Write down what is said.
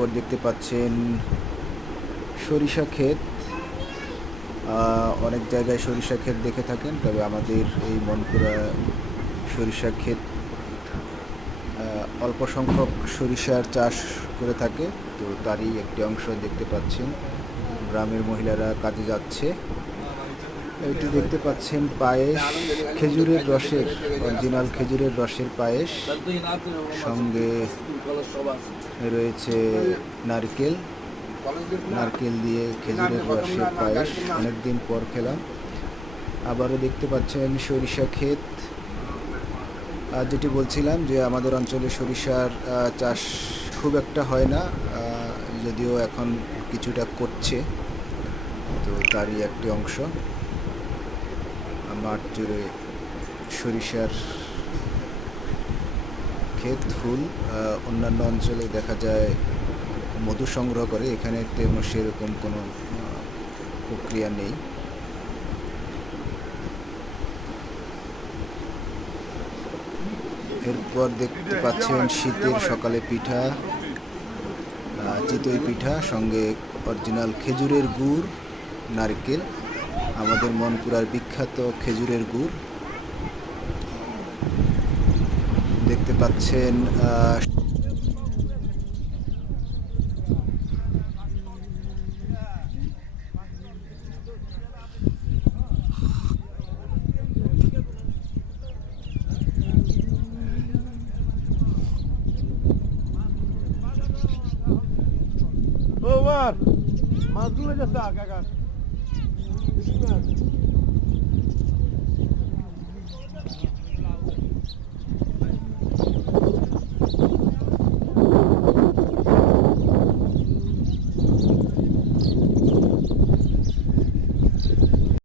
এরপর দেখতে পাচ্ছেন সরিষা ক্ষেত। অনেক জায়গায় সরিষা ক্ষেত দেখে থাকেন, তবে আমাদের এই মনপুরা সরিষা ক্ষেত অল্প সংখ্যক সরিষার চাষ করে থাকে। তো তারই একটি অংশ দেখতে পাচ্ছেন, গ্রামের মহিলারা কাজে যাচ্ছে। এটি দেখতে পাচ্ছেন পায়েস, খেজুরের রসের, অরিজিনাল খেজুরের রসের পায়েস, সঙ্গে রয়েছে নারকেল। নারকেল দিয়ে খেজুরের রসের পায়েস অনেকদিন পর খেলাম। আবারও দেখতে পাচ্ছেন সরিষা ক্ষেত। যেটি বলছিলাম যে আমাদের অঞ্চলে সরিষার চাষ খুব একটা হয় না, যদিও এখন কিছুটা করছে। তো তারই একটি অংশ। মাঠ জুড়ে সরিষার ক্ষেত, ফুল। অন্যান্য অঞ্চলে দেখা যায় মধু সংগ্রহ করে, এখানে তেমন সেরকম কোনো প্রক্রিয়া নেই। এরপর দেখতে পাচ্ছেন শীতের সকালে পিঠা, চিতই পিঠা, সঙ্গে অরিজিনাল খেজুরের গুড়, নারকেল, আমাদের মনপুরার বিখ্যাত খেজুরের গুড় দেখতে পাচ্ছেন। Omar, মাছগুলো যাচ্ছে কাকা।